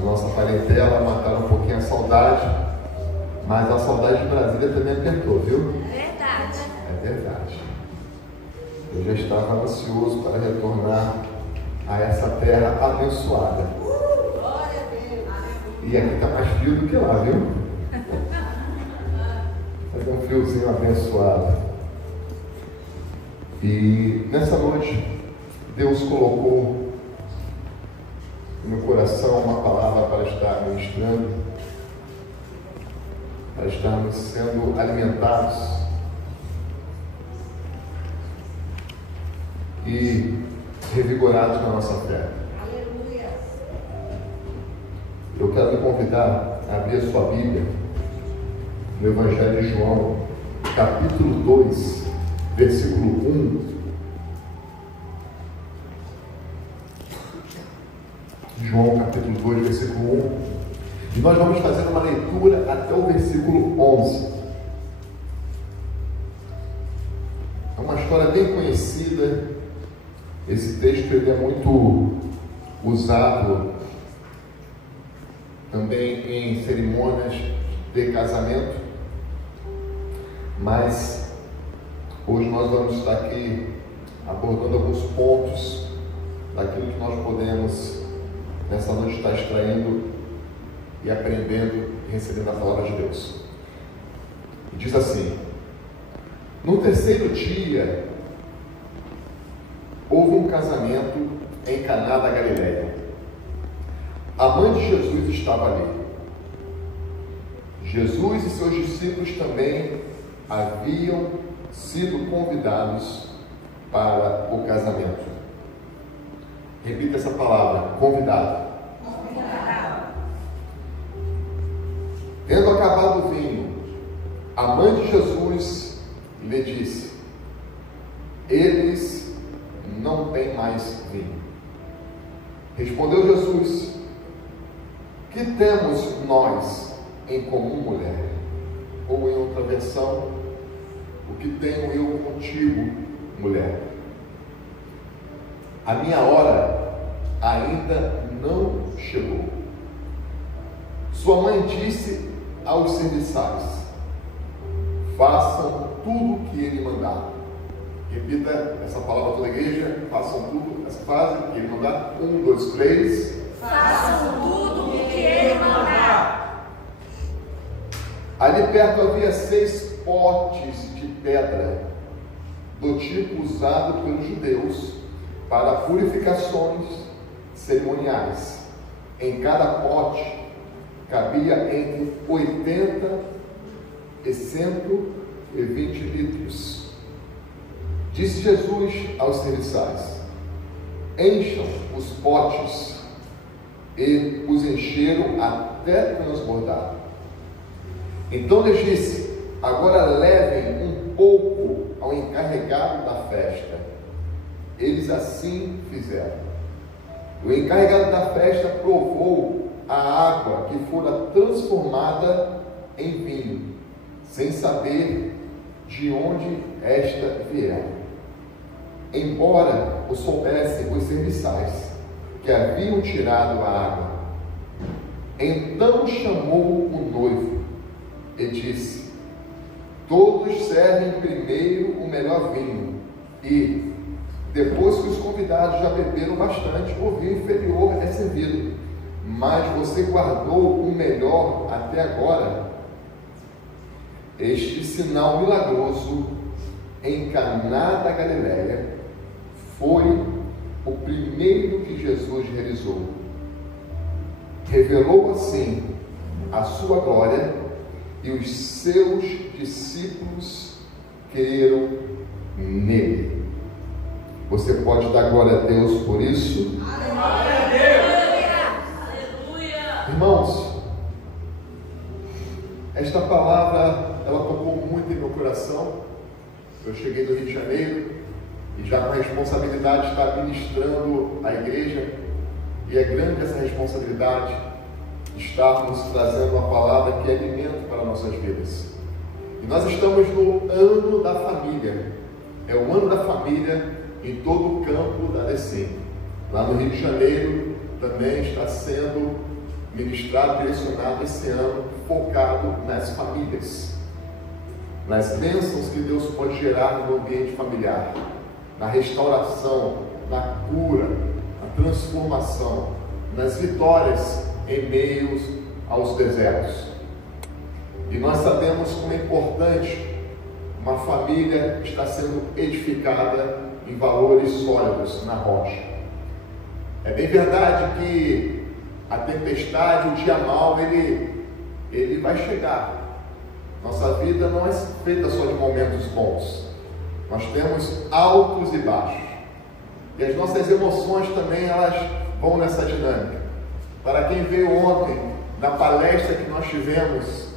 a nossa parentela, mataram um pouquinho a saudade, mas a saudade de Brasília também apertou, viu? É verdade. É verdade. Eu já estava ansioso para retornar a essa terra abençoada. Glória a Deus. E aqui está mais frio do que lá, viu? Mas é um friozinho abençoado. E nessa noite, Deus colocou no meu coração uma palavra para estar ministrando, para estarmos sendo alimentados e revigorados na nossa fé. Aleluia. Eu quero lhe convidar a abrir a sua Bíblia no Evangelho de João, capítulo 2, versículo 1. João, capítulo 2, versículo 1. E nós vamos fazer uma leitura até o versículo 11. É uma história bem conhecida. Esse texto ele é muito usado também em cerimônias de casamento, mas hoje nós vamos estar aqui abordando alguns pontos daquilo que nós podemos nessa noite estar extraindo e aprendendo e recebendo a palavra de Deus. E diz assim: no terceiro dia houve um casamento em Caná da Galileia. A mãe de Jesus estava ali. Jesus e seus discípulos também haviam sido convidados para o casamento. Repita essa palavra: convidado. Convidado. Tendo acabado o vinho, a mãe de Jesus lhe disse: eles não têm mais vinho. Respondeu Jesus: que temos nós em comum, mulher? Ou em outra versão: o que tenho eu contigo, mulher? A minha hora ainda não chegou. Sua mãe disse aos serviçais: façam tudo o que ele mandar. Repita essa palavra toda a igreja: façam tudo, essa frase que ele mandar. 1, 2, 3. Façam tudo o que ele mandar. Ali perto havia 6 potes de pedra, do tipo usado pelos judeus para purificações cerimoniais. Em cada pote cabia entre 80 e 120 litros. Disse Jesus aos serviçais: encham os potes. E os encheram até transbordar. Então lhes disse: agora levem um pouco ao encarregado da festa. Eles assim fizeram. O encarregado da festa provou a água que fora transformada em vinho, sem saber de onde esta viera. Embora o soubessem os serviçais que haviam tirado a água. Então chamou o noivo e disse: todos servem primeiro o melhor vinho, e depois que os convidados já beberam bastante, o vinho inferior é servido. Mas você guardou o melhor até agora. Este sinal milagroso em Caná da Galileia foi o primeiro que Jesus realizou. Revelou assim a sua glória, e os seus discípulos creram nele. Você pode dar glória a Deus por isso? Aleluia. Irmãos, esta palavra ela tocou muito em meu coração. Eu cheguei do Rio de Janeiro e já com a responsabilidade de estar ministrando a igreja, e é grande essa responsabilidade de estarmos trazendo uma palavra que é alimento para nossas vidas. E nós estamos no ano da família. É o ano da família em todo o campo da DC. Lá no Rio de Janeiro também está sendo ministrado, direcionado esse ano, focado nas famílias, nas bênçãos que Deus pode gerar no ambiente familiar, na restauração, na cura, na transformação, nas vitórias em meio aos desertos. E nós sabemos como é importante uma família estar sendo edificada em valores sólidos na rocha. É bem verdade que a tempestade, o dia mau, ele vai chegar. Nossa vida não é feita só de momentos bons. Nós temos altos e baixos. E as nossas emoções também, elas vão nessa dinâmica. Para quem veio ontem, na palestra que nós tivemos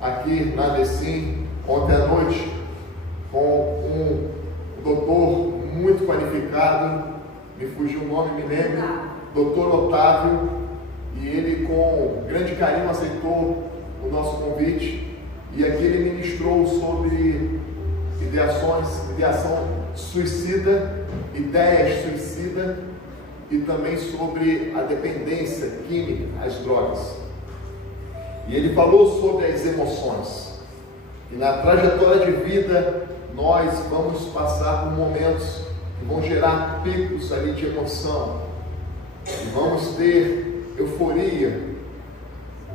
aqui na ADECIM, ontem à noite, com um doutor muito qualificado, me fugiu o nome, me lembro, doutor Otávio, e ele com grande carinho aceitou o nosso convite, e aqui ele ministrou sobre ideação suicida, ideias suicidas, e também sobre a dependência química, as drogas. E ele falou sobre as emoções. E na trajetória de vida, nós vamos passar por momentos que vão gerar picos ali de emoção. E vamos ter euforia.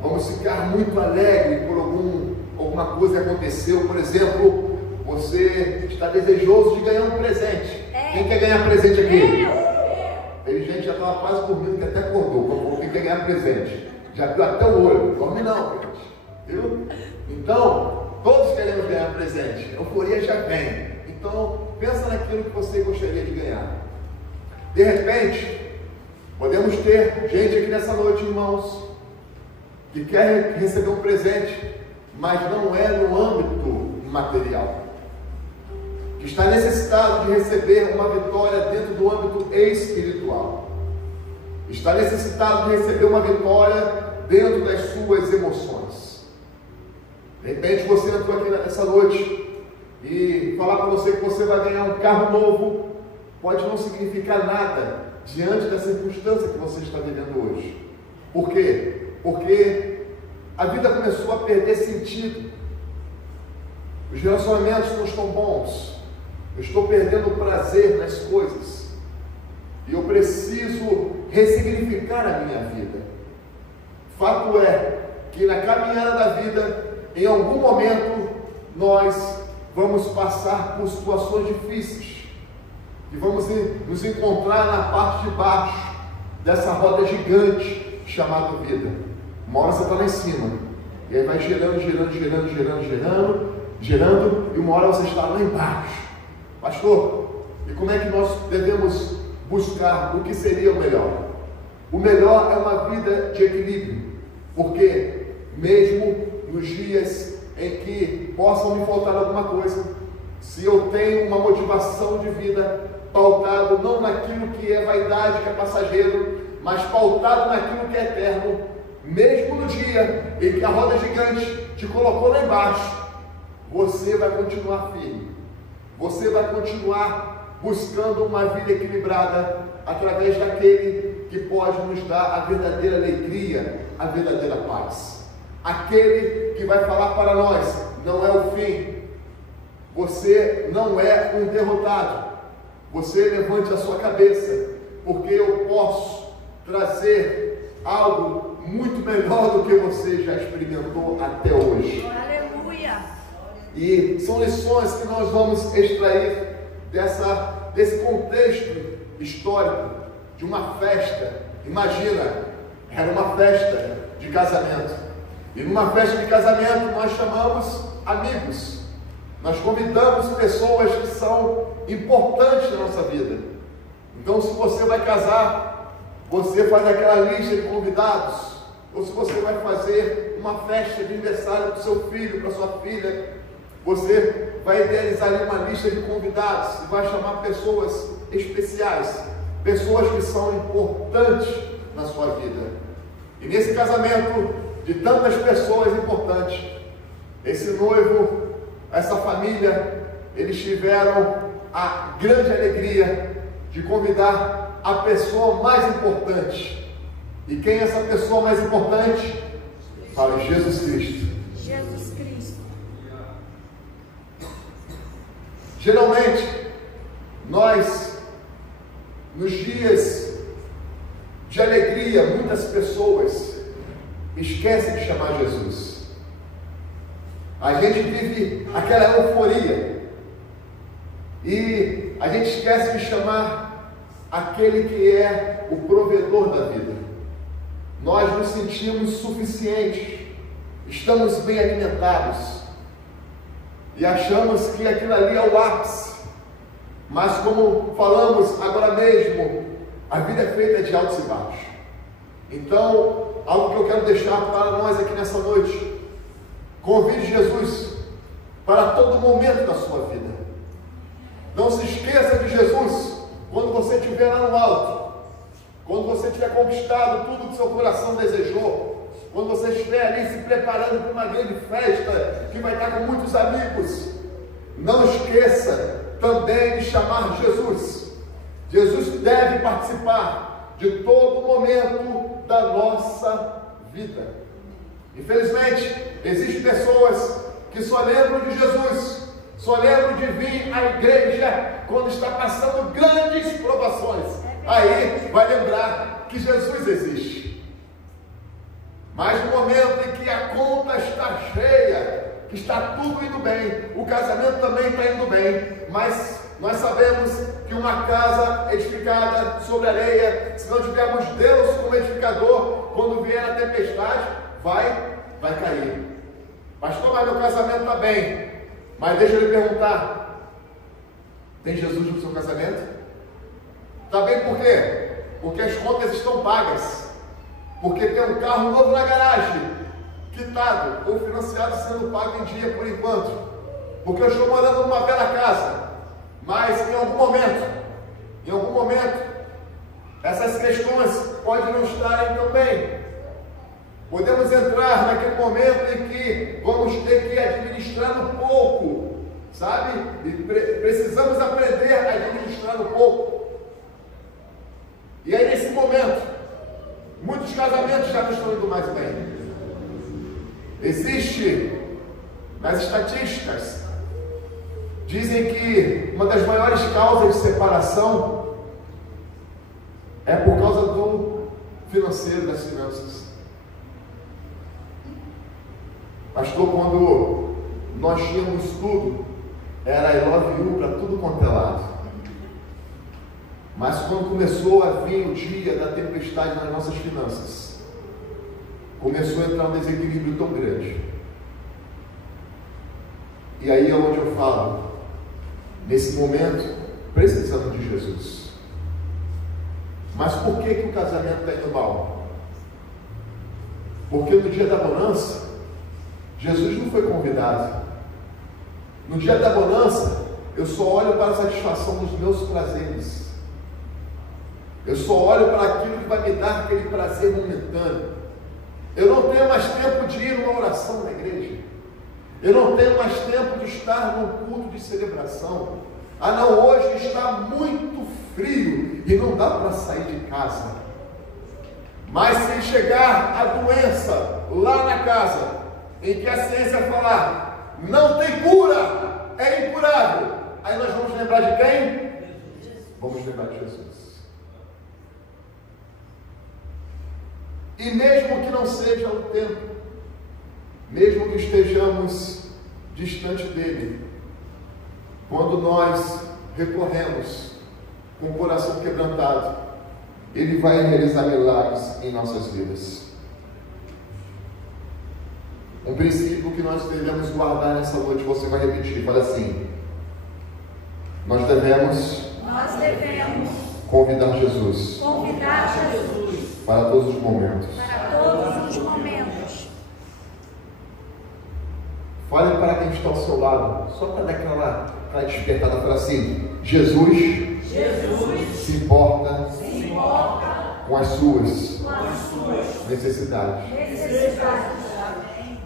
Vamos ficar muito alegre por alguma coisa que aconteceu. Por exemplo, você está desejoso de ganhar um presente. Quem quer ganhar presente aqui? Tem gente que já estava quase dormindo, que até acordou. Quem quer ganhar presente? Já viu até o olho. Dorme não, gente. Viu? Então, todos queremos ganhar presente. A euforia já vem. Então, pensa naquilo que você gostaria de ganhar. De repente, podemos ter gente aqui nessa noite, irmãos, que quer receber um presente, mas não é no âmbito material. Que está necessitado de receber uma vitória dentro do âmbito espiritual. Está necessitado de receber uma vitória dentro das suas emoções. De repente você entrou aqui nessa noite e falar para você que você vai ganhar um carro novo pode não significar nada diante da circunstância que você está vivendo hoje. Por quê? Porque a vida começou a perder sentido. Os relacionamentos não estão bons. Eu estou perdendo o prazer nas coisas. E eu preciso ressignificar a minha vida. Fato é que na caminhada da vida, em algum momento, nós vamos passar por situações difíceis. E vamos nos encontrar na parte de baixo dessa roda gigante chamada vida. Uma hora você está lá em cima. E aí vai girando, e uma hora você está lá embaixo. Pastor, e como é que nós devemos buscar o que seria o melhor? O melhor é uma vida de equilíbrio, porque mesmo nos dias em que possam me faltar alguma coisa, se eu tenho uma motivação de vida pautado não naquilo que é vaidade, que é passageiro, mas pautado naquilo que é eterno, mesmo no dia em que a roda gigante te colocou lá embaixo, você vai continuar firme. Você vai continuar buscando uma vida equilibrada através daquele que pode nos dar a verdadeira alegria, a verdadeira paz. Aquele que vai falar para nós, não é o fim. Você não é um derrotado. Você levante a sua cabeça, porque eu posso trazer algo muito melhor do que você já experimentou até hoje. Aleluia! E são lições que nós vamos extrair desse contexto histórico de uma festa. Imagina, era uma festa de casamento. E numa festa de casamento nós chamamos amigos. Nós convidamos pessoas que são importantes na nossa vida. Então, se você vai casar, você faz aquela lista de convidados. Ou se você vai fazer uma festa de aniversário para o seu filho, para a sua filha, você vai idealizar ali uma lista de convidados e vai chamar pessoas especiais, pessoas que são importantes na sua vida. E nesse casamento de tantas pessoas importantes, esse noivo, essa família, eles tiveram a grande alegria de convidar a pessoa mais importante E quem é essa pessoa mais importante? Fala, Jesus Cristo. Jesus Cristo. Geralmente, nós, nos dias de alegria, muitas pessoas esquecem de chamar Jesus. A gente vive aquela euforia e a gente esquece de chamar aquele que é o provedor da vida. Nós nos sentimos suficientes, estamos bem alimentados e achamos que aquilo ali é o ápice. Mas como falamos agora mesmo, a vida é feita de altos e baixos. Então, algo que eu quero deixar para nós aqui nessa noite: convide Jesus para todo momento da sua vida. Não se esqueça de Jesus quando você estiver lá no alto, quando você tiver conquistado tudo que seu coração desejou, quando você estiver ali se preparando para uma grande festa que vai estar com muitos amigos. Não esqueça também de chamar Jesus. Jesus deve participar de todo momento da nossa vida. Infelizmente, existem pessoas que só lembram de Jesus, só lembram de vir à igreja quando está passando grandes provações. Aí vai lembrar que Jesus existe. Mas no momento em que a conta está cheia, que está tudo indo bem, o casamento também está indo bem, mas nós sabemos que uma casa edificada sobre areia, se não tivermos Deus como edificador, quando vier a tempestade, vai cair. Pastor, mas meu casamento está bem. Mas deixa eu lhe perguntar: tem Jesus no seu casamento? Está bem por quê? Porque as contas estão pagas. Porque tem um carro novo na garagem, quitado ou financiado, sendo pago em dia por enquanto. Porque eu estou morando numa bela casa. Mas em algum momento, essas questões podem não estarem tão bem. Podemos entrar naquele momento em que vamos ter que administrar um pouco, sabe? E precisamos aprender a administrar um pouco. E aí, nesse momento, muitos casamentos já não estão indo mais bem. Existe, nas estatísticas, dizem que uma das maiores causas de separação é por causa do financeiro, das finanças. Pastor, quando nós tínhamos tudo, era I love you para tudo quanto é lado. Mas quando começou a vir o dia da tempestade nas nossas finanças, começou a entrar um desequilíbrio tão grande. E aí é onde eu falo, nesse momento, precisamos de Jesus. Mas por que o casamento está indo mal? Porque no dia da bonança, Jesus não foi convidado. No dia da bonança, eu só olho para a satisfação dos meus prazeres. Eu só olho para aquilo que vai me dar aquele prazer momentâneo. Eu não tenho mais tempo de ir numa oração na igreja. Eu não tenho mais tempo de estar num culto de celebração. Ah não, hoje está muito frio e não dá para sair de casa. Mas se chegar a doença lá na casa, em que a ciência falar, não tem cura, é incurável, aí nós vamos lembrar de quem? Vamos lembrar de Jesus. E mesmo que não seja o tempo, mesmo que estejamos distante dele, quando nós recorremos com o coração quebrantado, ele vai realizar milagres em nossas vidas. Um princípio que nós devemos guardar nessa noite, você vai repetir, fala assim: nós devemos convidar Jesus para todos os momentos. Fale para quem está ao seu lado, só para dar aquela despertada, fala assim: Jesus se importa com as suas necessidades.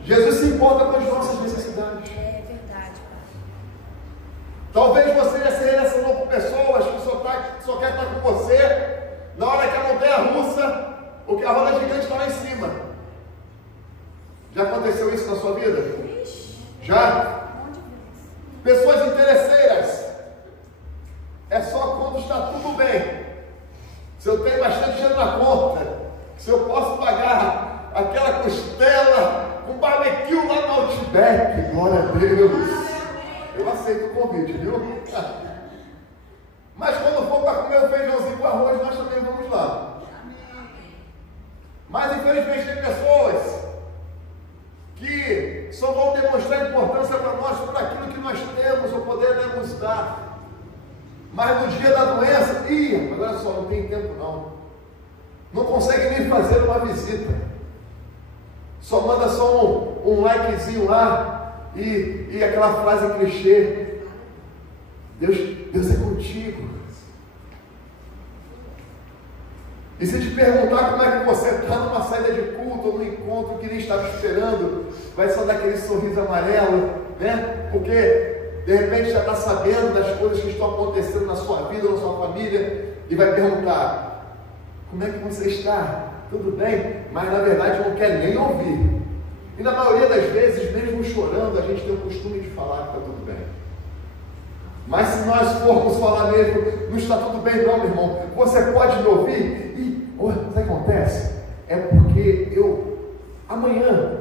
Jesus se importa com as nossas necessidades. É verdade. Talvez você já se relacionou com pessoas que só quer estar com você na hora que a montanha russa porque a roda gigante está lá em cima. Já aconteceu isso na sua vida? Já? Pessoas interesseiras. É só quando está tudo bem. Se eu tenho bastante dinheiro na conta, se eu posso pagar aquela costela com barbecue lá no Outback, glória a Deus. Eu aceito o convite, viu? Mas quando for para comer o feijãozinho com arroz, nós também vamos lá. Mas infelizmente tem pessoas que só vão demonstrar importância para nós por aquilo que nós temos ou poderemos dar. Mas no dia da doença, olha só, não tem tempo não. Não consegue nem fazer uma visita. Só manda só um likezinho lá e aquela frase clichê. Deus é contigo. E se te perguntar como é que você está numa saída de culto ou no encontro que nem estava esperando, vai só dar aquele sorriso amarelo, né? Porque de repente já está sabendo das coisas que estão acontecendo na sua vida, na sua família, e vai perguntar: como é que você está? Tudo bem? Mas na verdade não quer nem ouvir. E na maioria das vezes, mesmo chorando, a gente tem o costume de falar que está tudo bem. Mas se nós formos falar mesmo, não está tudo bem não, meu irmão, você pode me ouvir? E sabe o que acontece? É porque amanhã,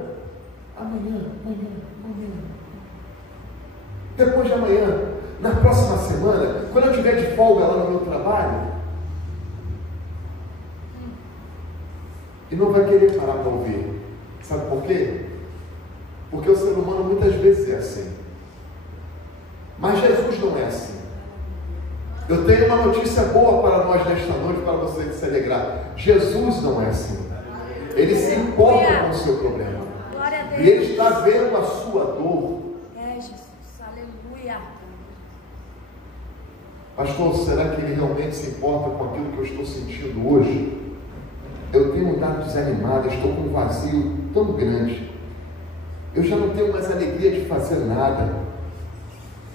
depois de amanhã, na próxima semana, quando eu estiver de folga lá no meu trabalho, e não vai querer parar para ouvir. Sabe por quê? Porque o ser humano muitas vezes é assim. Mas Jesus não é assim. Eu tenho uma notícia boa para nós nesta noite, para você se alegrar. Jesus não é assim. Ele se importa com o seu problema. E Ele está vendo a sua dor. Jesus, aleluia. Pastor, será que Ele realmente se importa com aquilo que eu estou sentindo hoje? Eu tenho andado desanimado, estou com um vazio tão grande. Eu já não tenho mais alegria de fazer nada.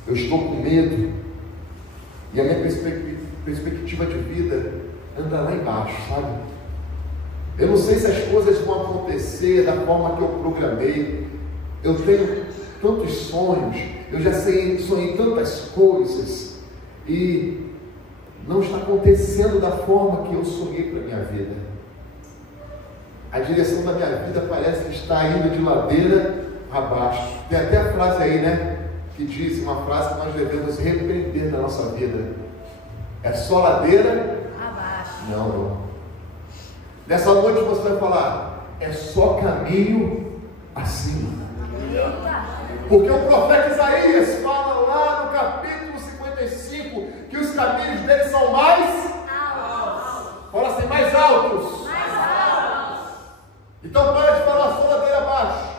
Eu estou com medo. E a minha perspectiva de vida anda lá embaixo, sabe? Eu não sei se as coisas vão acontecer da forma que eu programei. Eu tenho tantos sonhos. Eu já sonhei tantas coisas. E não está acontecendo da forma que eu sonhei para a minha vida. A direção da minha vida parece que está indo de ladeira abaixo. Tem até a frase aí, né? Que diz uma frase que nós devemos repreender na nossa vida. É só ladeira abaixo. Não. Nessa noite você vai falar: é só caminho acima. Porque o profeta Isaías fala lá no capítulo 55 que os caminhos dele são mais altos. Fala assim, mais altos. Então para de falar só ladeira abaixo.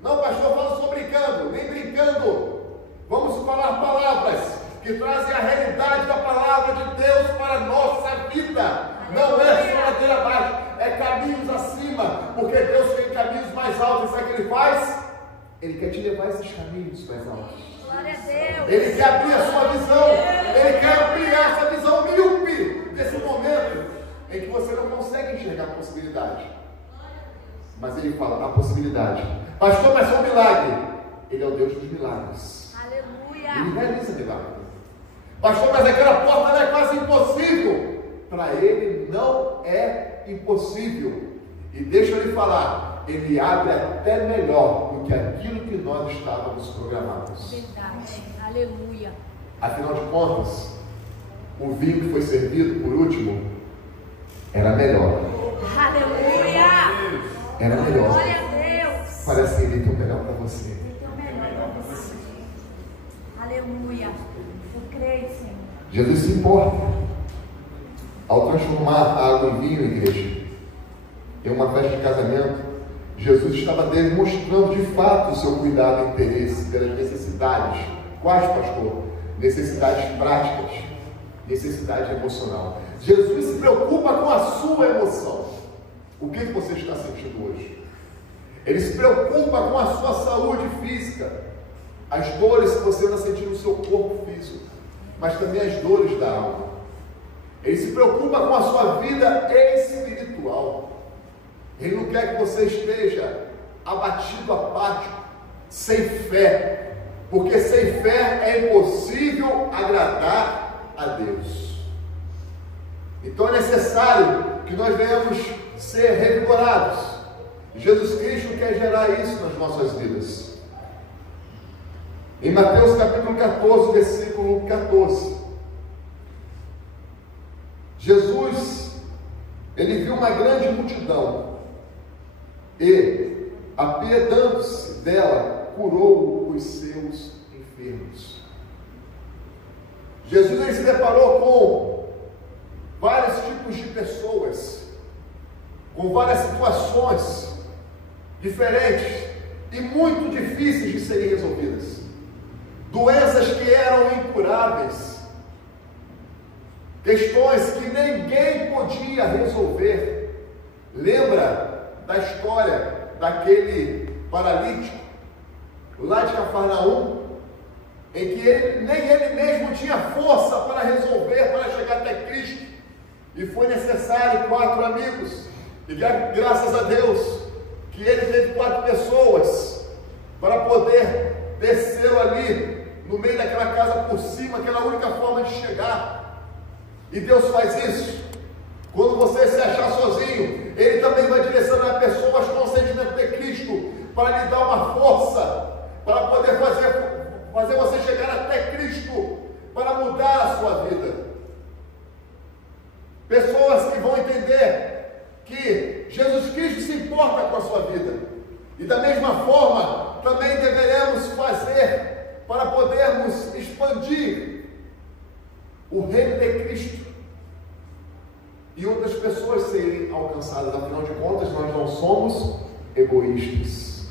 Não, pastor, eu falo só brincando, nem brincando. Vamos falar palavras que trazem a realidade da palavra de Deus para a nossa vida. Não é só ladeira abaixo, é caminhos acima, porque Deus tem caminhos mais altos. Sabe o que Ele faz? Ele quer te levar a esses caminhos mais altos. Glória a Deus. Ele quer abrir a sua visão. Ele quer ampliar essa visão míope desse momento em que você não consegue enxergar a possibilidade. Mas Ele fala, a possibilidade. Pastor, mas é um milagre. Ele é o Deus dos milagres. Aleluia. Ele realiza milagre. Pastor, mas aquela porta não é quase impossível. Para Ele não é impossível. E deixa eu lhe falar, Ele abre até melhor do que aquilo que nós estávamos programados. Verdade. Aleluia. Afinal de contas, o vinho que foi servido por último era melhor. Aleluia. Era melhor. Glória a Deus. Parece que Ele tem o melhor para você. Ele tem o melhor para você. Aleluia. Eu creio, Senhor. Jesus se importa. Ao transformar a água em vinho, igreja, em uma festa de casamento, Jesus estava demonstrando de fato o seu cuidado e interesse pelas necessidades. Quais, pastor? Necessidades práticas, necessidade emocional. Jesus se preocupa com a sua emoção. O que você está sentindo hoje? Ele se preocupa com a sua saúde física, as dores que você anda sentindo no seu corpo físico, mas também as dores da alma. Ele se preocupa com a sua vida espiritual. espiritual. Ele não quer que você esteja abatido, apático, sem fé, porque sem fé é impossível agradar a Deus. Então é necessário que nós venhamos ser revigorados. Jesus Cristo quer gerar isso nas nossas vidas. Em Mateus capítulo 14, versículo 14, Jesus, ele viu uma grande multidão e, apiedando-se dela, curou os seus enfermos. Jesus, ele se deparou com vários tipos de pessoas, com várias situações diferentes e muito difíceis de serem resolvidas. Doenças que eram incuráveis, questões que ninguém podia resolver. Lembra da história daquele paralítico lá de Cafarnaum, em que nem ele mesmo tinha força para resolver, para chegar até Cristo, e foi necessário 4 amigos, e graças a Deus que ele teve 4 pessoas para poder descer ali no meio daquela casa por cima, aquela única forma de chegar. E Deus faz isso. Quando você se achar sozinho, Ele também vai direcionar pessoas com o sentimento de Cristo para lhe dar uma força, para poder fazer você chegar até Cristo, para mudar a sua vida. Pessoas que vão entender que Jesus Cristo se importa com a sua vida. E da mesma forma, também deveremos fazer para podermos expandir o reino de Cristo e outras pessoas serem alcançadas. Afinal de contas, nós não somos egoístas.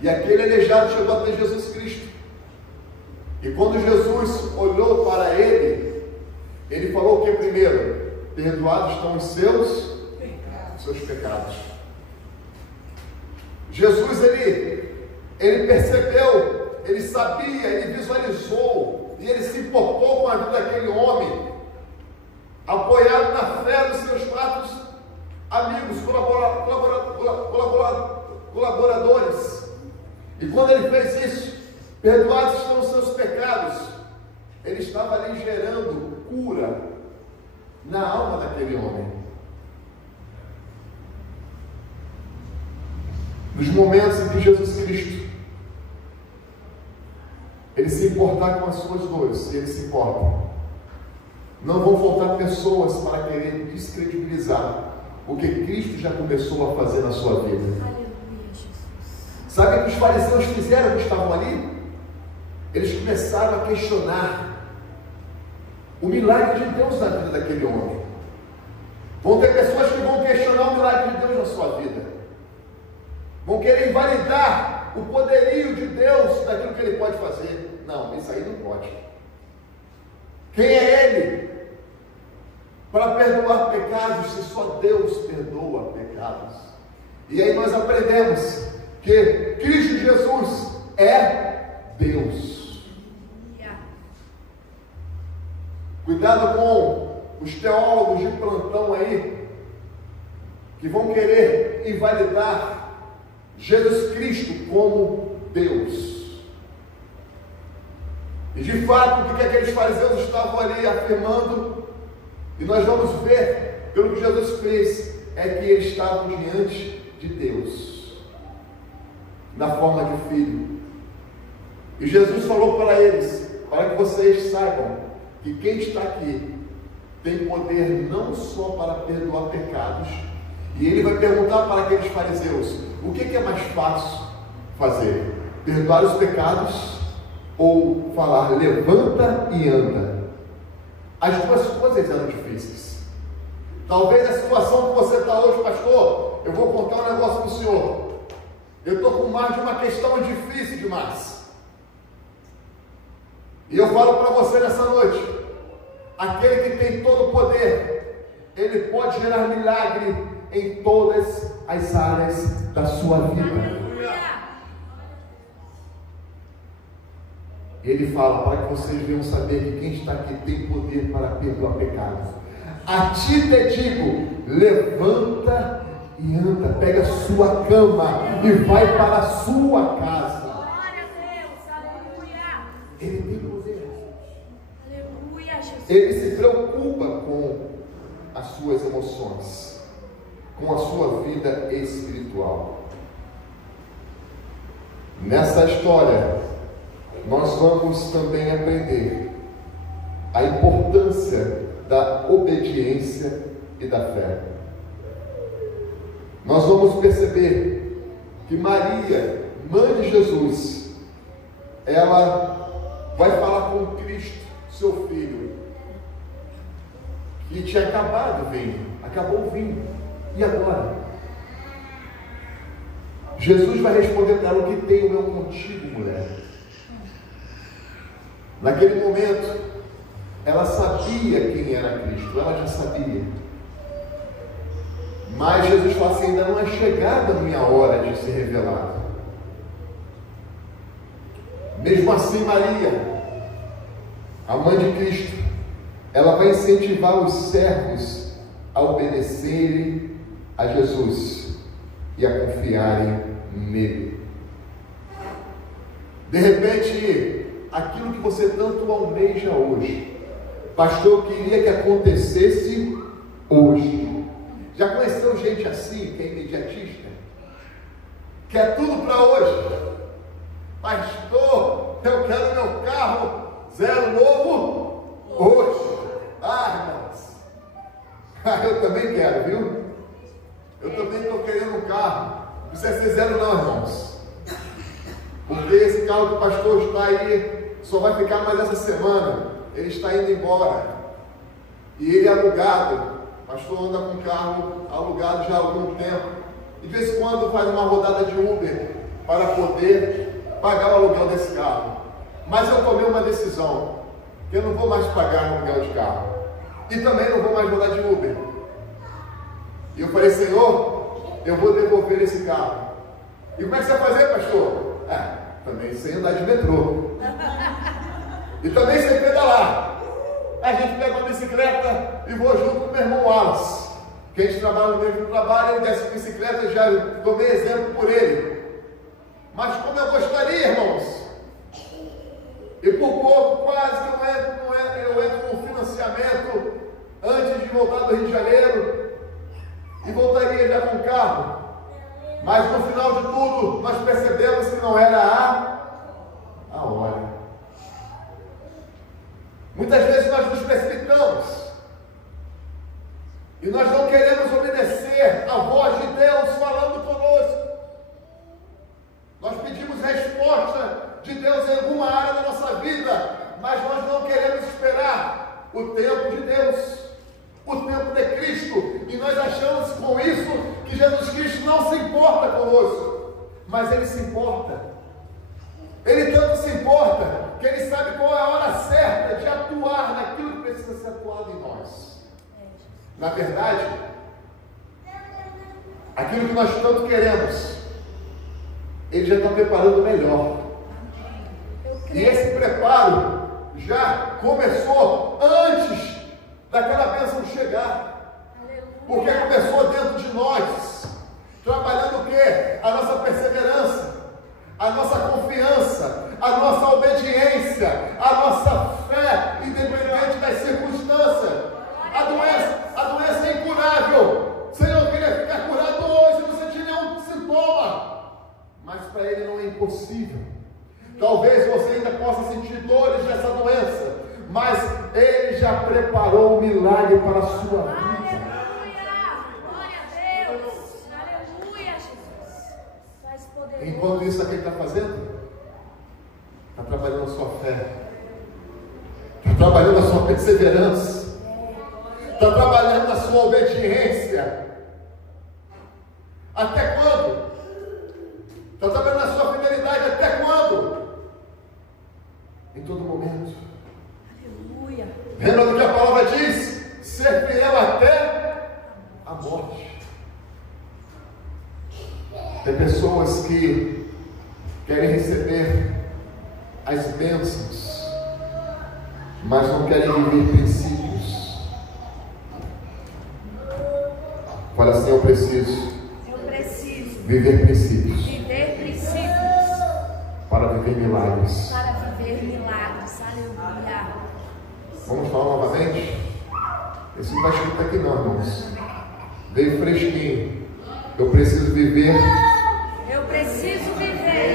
E aquele aleijado chegou até Jesus Cristo, e quando Jesus olhou para ele, ele falou o que primeiro? Perdoados estão os seus pecados. Jesus, ele percebeu, ele sabia, ele visualizou, e ele se importou com a vida daquele homem, apoiado na fé dos seus 4 amigos, colaboradores. E quando ele fez isso, perdoados estão os seus pecados, ele estava ali gerando cura na alma daquele homem. Nos momentos em que Jesus Cristo, ele se importar com as suas dores, ele se importa, não vão faltar pessoas para querer descredibilizar o que Cristo já começou a fazer na sua vida. Aleluia, Jesus. Sabe o que os fariseus fizeram que estavam ali? Eles começaram a questionar o milagre de Deus na vida daquele homem. Vão ter pessoas que vão questionar o milagre de Deus na sua vida, vão querer invalidar o poderio de Deus daquilo que Ele pode fazer. Não, isso aí não pode. Quem é Ele para perdoar pecados, se só Deus perdoa pecados? E aí nós aprendemos que Cristo Jesus é Deus. Cuidado com os teólogos de plantão aí, que vão querer invalidar Jesus Cristo como Deus. E de fato, o que aqueles fariseus estavam ali afirmando, e nós vamos ver, pelo que Jesus fez, é que eles estavam diante de Deus, na forma de filho. E Jesus falou para eles, para que vocês saibam, que quem está aqui tem poder não só para perdoar pecados. E ele vai perguntar para aqueles fariseus, o que é mais fácil fazer? Perdoar os pecados ou falar, levanta e anda? As duas coisas eram difíceis. Talvez a situação que você está hoje, pastor, eu vou contar um negócio para o senhor. Eu estou com mais de uma questão difícil demais. E eu falo para você nessa noite, aquele que tem todo o poder, ele pode gerar milagre em todas as áreas da sua vida. Ele fala para que vocês venham saber que quem está aqui tem poder para perdoar pecados. A ti te digo, levanta e anda, pega a sua cama e vai para a sua casa. Glória a Deus, aleluia. Ele tem poder. Aleluia, Jesus. Ele se preocupa com as suas emoções, com a sua vida espiritual. Nessa história, nós vamos também aprender a importância da obediência e da fé. Nós vamos perceber que Maria, mãe de Jesus, ela vai falar com Cristo, seu filho, que tinha acabado o vinho, acabou o vinho, e agora? Jesus vai responder para ela: o que tenho eu contigo, mulher? Naquele momento, ela sabia quem era Cristo, ela já sabia. Mas Jesus fala assim: ainda não é chegada a minha hora de ser revelado. Mesmo assim, Maria, a mãe de Cristo, ela vai incentivar os servos a obedecerem a Jesus e a confiarem nele. De repente, aquilo que você tanto almeja hoje, pastor, eu queria que acontecesse hoje. Já conheceu gente assim, que é imediatista? Quer tudo para hoje. Pastor, eu quero meu carro zero novo hoje. Irmãos, eu também quero, viu? Eu também estou querendo um carro. Não precisa ser zero não, irmãos, porque esse carro que o pastor está aí só vai ficar mais essa semana. Ele está indo embora e ele é alugado. O pastor anda com um carro alugado já há algum tempo, e de vez em quando faz uma rodada de Uber para poder pagar o aluguel desse carro. Mas eu tomei uma decisão, que eu não vou mais pagar o aluguel de carro, e também não vou mais rodar de Uber. E eu falei: Senhor, eu vou devolver esse carro. E como é que você vai fazer, pastor? Também sem andar de metrô e também sem pedalar. A gente pega uma bicicleta e vou junto com o meu irmão Wallace, que a gente trabalha no mesmo trabalho. Ele desce a bicicleta, já tomei exemplo por ele. Mas como eu gostaria, irmãos, e por pouco quase que eu entro com financiamento antes de voltar do Rio de Janeiro, e voltaria já com o carro. Mas no final de tudo, nós percebemos que não era a hora. Muitas vezes nós nos precipitamos e nós não queremos obedecer a voz de Deus falando conosco. Nós pedimos resposta de Deus em alguma área da nossa vida, mas nós não queremos esperar o tempo de Deus, o tempo de Cristo, e nós achamos com isso que Jesus Cristo não se importa conosco, mas Ele se importa. Ele tanto se importa que Ele sabe qual é a hora certa de atuar naquilo que precisa ser atuado em nós. Na verdade, aquilo que nós tanto queremos, Ele já está preparando melhor. E esse preparo já começou antes daquela bênção chegar. Porque começou dentro de nós, trabalhando o quê? A nossa perseverança, a nossa confiança, a nossa obediência, a nossa fé, independente das circunstâncias. A doença é incurável. Senhor, eu queria ficar curado hoje, não senti nenhum sintoma, mas para Ele não é impossível. Talvez você ainda possa sentir dores dessa doença, mas Ele já preparou um milagre para a sua vida. Enquanto isso, o que Ele está fazendo? Está trabalhando a sua fé, está trabalhando a sua perseverança, está trabalhando a sua obediência. Até quando? Está trabalhando a sua fidelidade até quando? Em todo momento. Aleluia. Lembra do que a palavra diz? Ser fiel até a morte. Tem pessoas que querem receber as bênçãos, mas não querem viver princípios. preciso viver princípios para viver milagres. Aleluia. Vamos falar novamente? Esse não está escrito aqui não, irmãos. Veio fresquinho. Eu preciso viver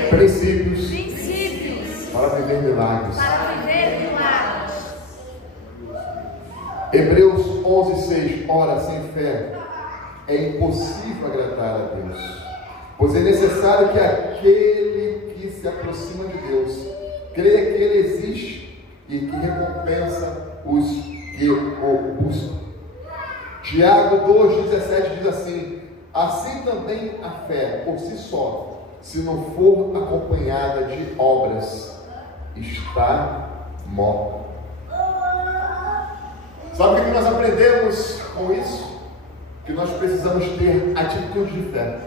princípios para viver milagres. Hebreus 11:6. Ora, sem fé é impossível agradar a Deus, pois é necessário que aquele que se aproxima de Deus creia que Ele existe e que recompensa os que o buscam. Tiago 2,17 diz assim: assim também a fé por si só, se não for acompanhada de obras, está morta. Sabe o que nós aprendemos com isso? Que nós precisamos ter atitude de fé.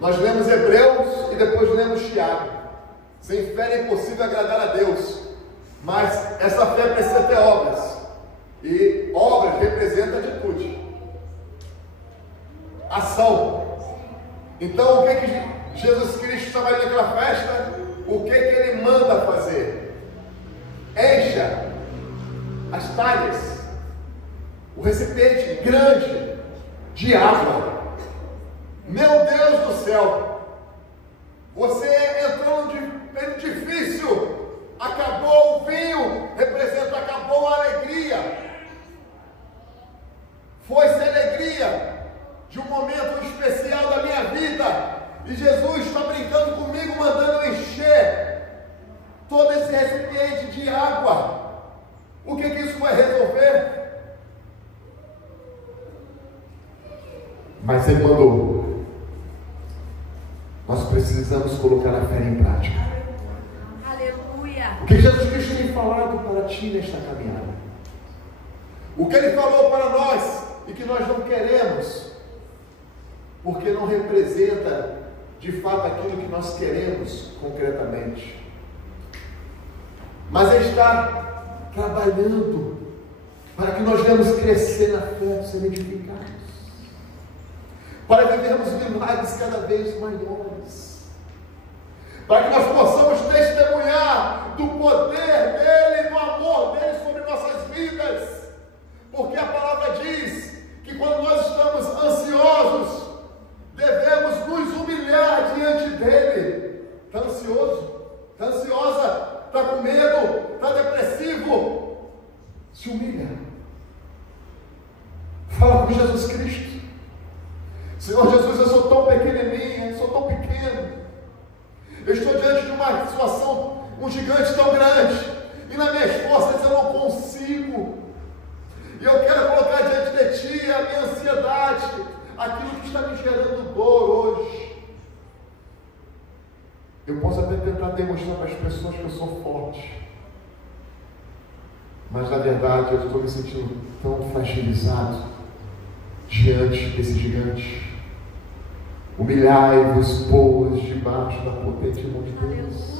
Nós lemos Hebreus e depois lemos Tiago. Sem fé é impossível agradar a Deus, mas essa fé precisa ter obras, e obras representam atitude, ação. Então o que Jesus Cristo estava ali naquela festa? O que Ele manda fazer? Encha as talhas, o recipiente grande de água. Meu Deus do céu, você entrou num período difícil, acabou o vinho, representa acabou a alegria. Foi-se a alegria de um momento especial da minha vida, e Jesus está brincando comigo, mandando encher todo esse recipiente de água. O que isso vai resolver? Mas Ele mandou. Nós precisamos colocar a fé em prática. Aleluia. O que Jesus Cristo tem falado para ti nesta caminhada? O que Ele falou para nós e que nós não queremos, porque não representa de fato aquilo que nós queremos concretamente. Mas Ele está trabalhando para que nós venhamos crescer na fé, ser edificados, para vivermos milagres cada vez maiores, para que nós possamos testemunhar do poder dEle, do amor dEle sobre nossas vidas, porque a palavra diz que quando nós estamos ansiosos, devemos nos humilhar diante dEle. Está ansioso? Está ansiosa? Está com medo? Está depressivo? Se humilha. Fala com Jesus Cristo. Senhor Jesus, eu sou tão pequenininho, eu sou tão pequeno. Eu estou diante de uma situação, um gigante tão grande, e nas minhas forças eu não consigo. E eu quero colocar diante de Ti a minha ansiedade, aquilo que está me gerando dor hoje. Eu posso até tentar demonstrar para as pessoas que eu sou forte, mas na verdade eu estou me sentindo tão fragilizado diante desse gigante. Humilhai-vos, pois, debaixo da potente mão de Deus,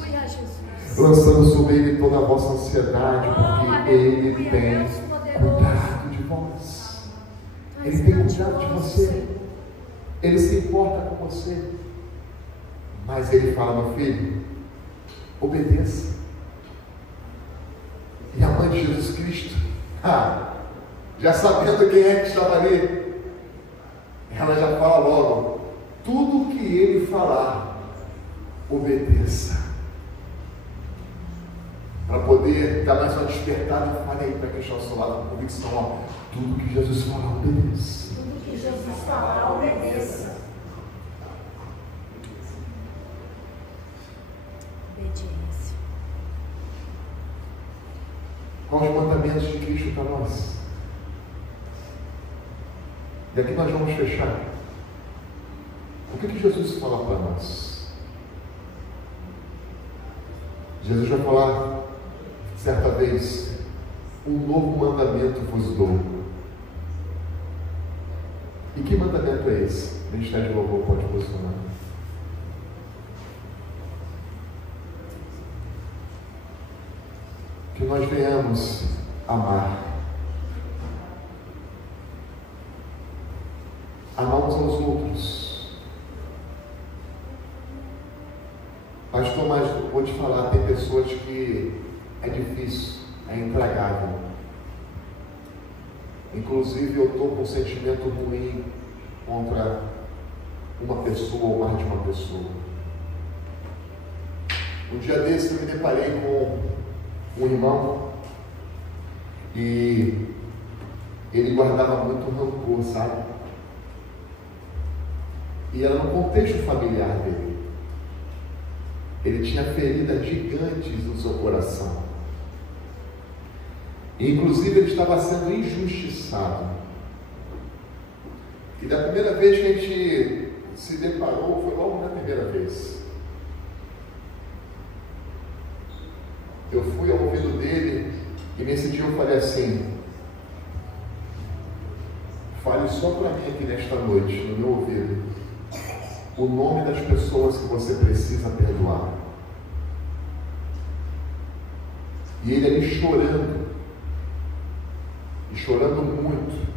lançando sobre Ele toda a vossa ansiedade, porque Ele tem cuidado de vós. Ele tem cuidado de você. Ele se importa com você. Mas Ele fala: meu filho, obedeça. E a mãe de Jesus Cristo, já sabendo quem é que estava ali, ela já fala logo: tudo que Ele falar, obedeça. Para poder dar mais uma despertada, fale aí para quem está ao seu lado com convicção: tudo que Jesus falar, obedeça. Tudo que Jesus falar, obedeça. Obediência. Quais os mandamentos de Cristo para nós? E aqui nós vamos fechar. O que Jesus fala para nós? Jesus vai falar, certa vez: um novo mandamento vos dou. E que mandamento é esse? O Ministério de Louvor pode posicionar. Que nós venhamos amar. amar uns aos outros. Pastor, mas vou te falar, tem pessoas que é difícil, é intragável. Inclusive eu estou com um sentimento ruim contra uma pessoa ou mais de uma pessoa. Um dia desse eu me deparei com um irmão e ele guardava muito rancor, sabe? E era no contexto familiar dele. Ele tinha feridas gigantes no seu coração. E, inclusive, ele estava sendo injustiçado. E da primeira vez que a gente se deparou, foi logo na primeira vez. Eu fui ao ouvido dele e nesse dia eu falei assim: fale só para mim aqui nesta noite, no meu ouvido, o nome das pessoas que você precisa perdoar. E ele ali chorando, e chorando muito,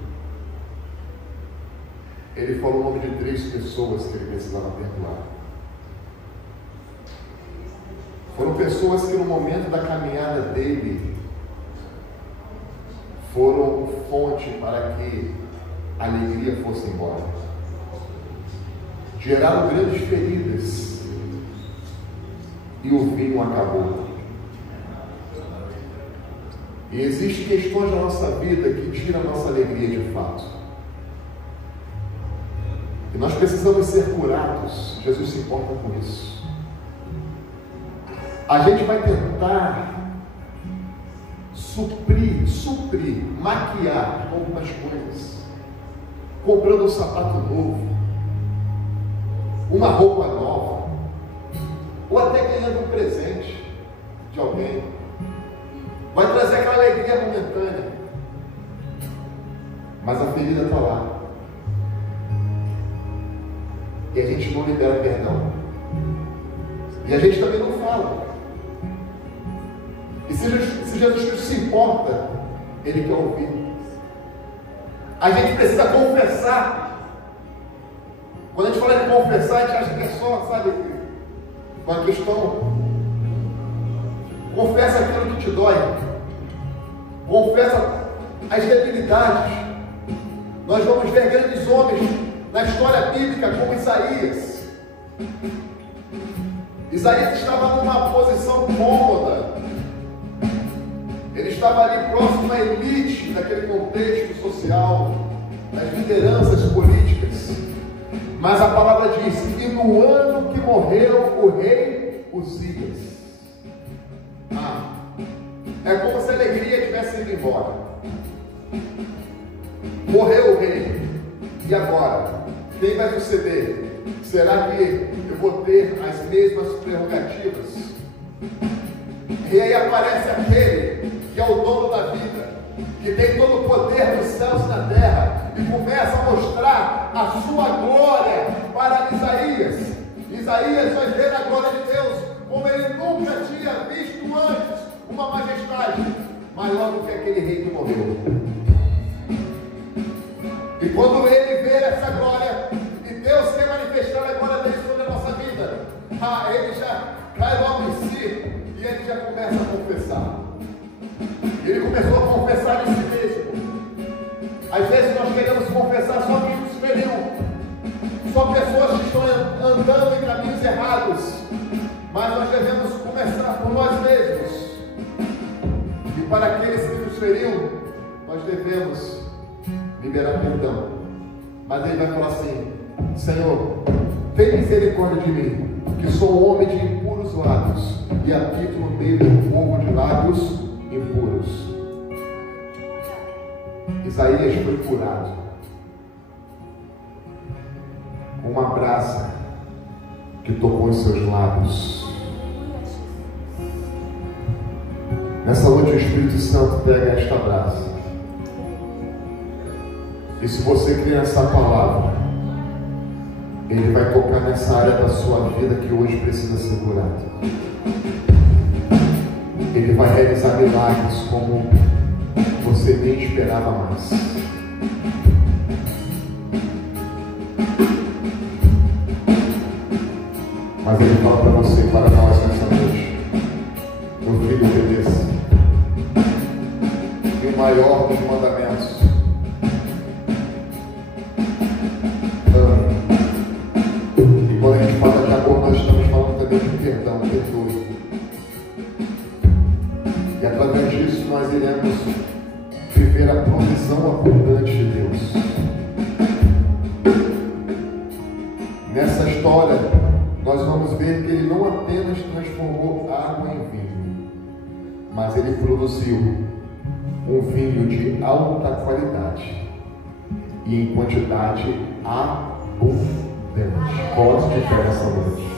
ele falou o nome de 3 pessoas que ele precisava perdoar. Foram pessoas que no momento da caminhada dele foram fonte para que a alegria fosse embora. Geraram grandes feridas e o vinho acabou. E existem questões na nossa vida que tiram a nossa alegria de fato. E nós precisamos ser curados. Jesus se importa com isso. A gente vai tentar suprir, maquiar algumas coisas, comprando um sapato novo, uma roupa nova, ou até ganhando um presente de alguém. Vai trazer aquela alegria momentânea, mas a ferida está lá, e a gente não libera perdão, e a gente também não fala. E se Jesus Cristo se importa, Ele quer ouvir. A gente precisa confessar. Quando a gente fala de confessar, a gente acha que é só, sabe, uma questão. Confessa aquilo que te dói. Confessa as debilidades. Nós vamos ver grandes homens na história bíblica como Isaías. Isaías estava numa posição cômoda. Ele estava ali próximo à elite daquele contexto social, das lideranças políticas. Mas a palavra diz que no ano que morreu o rei Uzias, é como se a alegria tivesse ido embora. Morreu o rei. E agora? Quem vai suceder? Será que eu vou ter as mesmas prerrogativas? E aí aparece aquele que é o dono da vida, que tem todo o poder dos céus e da terra, e começa a mostrar a sua glória para Isaías. Isaías vai ver a glória de Deus como ele nunca tinha visto antes, uma majestade, mas logo que aquele rei que morreu. E quando ele vê essa glória, e Deus quer manifestar a glória dele sobre a nossa vida, ele já cai logo em si, e ele já começa a confessar. Ele começou a confessar de si mesmo. Às vezes nós queremos confessar só quem nos feriu, só pessoas que estão andando em caminhos errados, mas nós devemos começar por nós mesmos. E para aqueles que nos feriu, nós devemos liberar perdão. Mas ele vai falar assim: Senhor, tem misericórdia de mim, que sou homem de impuros lábios e habito no meio do povo de lábios impuros. Isaías foi curado com uma brasa que tocou em seus lábios. Nessa noite o Espírito Santo pega esta brasa, e se você crer nessa palavra, Ele vai tocar nessa área da sua vida que hoje precisa ser curada. Ele vai realizar milagres como você nem esperava mais. Mas Ele fala para você, para nós nessa noite: meu filho, obedeça. E o maior dos mandamentos: ame. E quando a gente fala de amor, nós estamos falando também de perdão, perdoe. E através disso nós iremos viver a provisão abundante de Deus. Nessa história, nós vamos ver que Ele não apenas transformou água em vinho, mas Ele produziu um vinho de alta qualidade e em quantidade abundante. Pode de pé nessa noite.